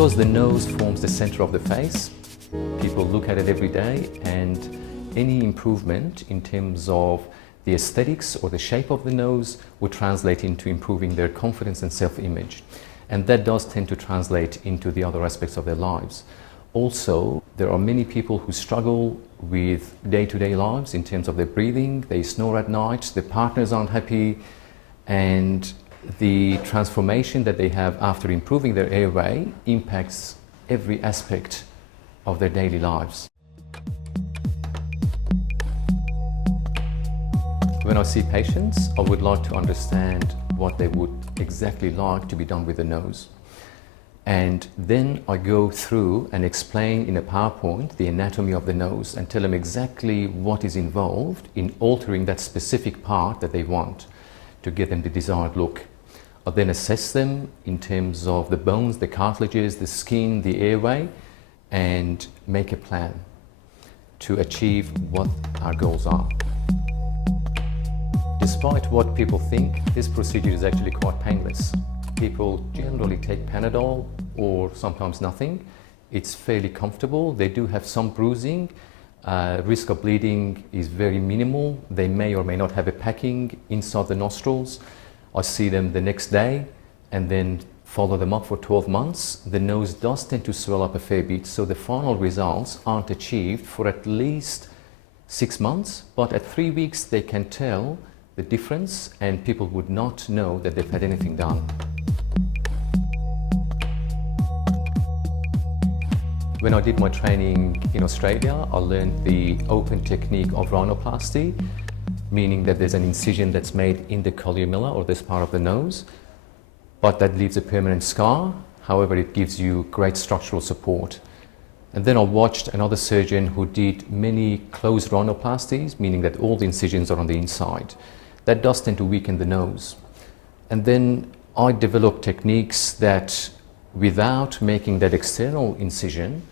Because the nose forms the center of the face, people look at it every day, and any improvement in terms of the aesthetics or the shape of the nose would translate into improving their confidence and self-image. And that does tend to translate into the other aspects of their lives. Also, there are many people who struggle with day-to-day lives in terms of their breathing. They snore at night, their partners aren't happy, and the transformation that they have after improving their airway impacts every aspect of their daily lives. When I see patients, I would like to understand what they would exactly like to be done with the nose. And then I go through and explain in a PowerPoint the anatomy of the nose and tell them exactly what is involved in altering that specific part that they want to get them the desired look. I then assess them in terms of the bones, the cartilages, the skin, the airway, and make a plan to achieve what our goals are. Despite what people think, this procedure is actually quite painless. People generally take Panadol or sometimes nothing. It's fairly comfortable. They do have some bruising. Risk of bleeding is very minimal. They may or may not have a packing inside the nostrils. I see them the next day and then follow them up for 12 months. The nose does tend to swell up a fair bit, so the final results aren't achieved for at least 6 months, but at 3 weeks they can tell the difference and people would not know that they've had anything done. When I did my training in Australia, I learned the open technique of rhinoplasty, meaning that there's an incision that's made in the columella or this part of the nose, but that leaves a permanent scar. However, it gives you great structural support. And then I watched another surgeon who did many closed rhinoplasties, meaning that all the incisions are on the inside. That does tend to weaken the nose. And then I developed techniques that, without making that external incision,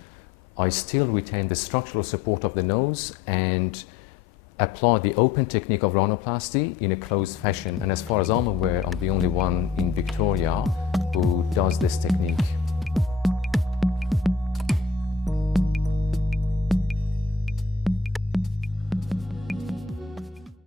I still retain the structural support of the nose and apply the open technique of rhinoplasty in a closed fashion. And as far as I'm aware, I'm the only one in Victoria who does this technique.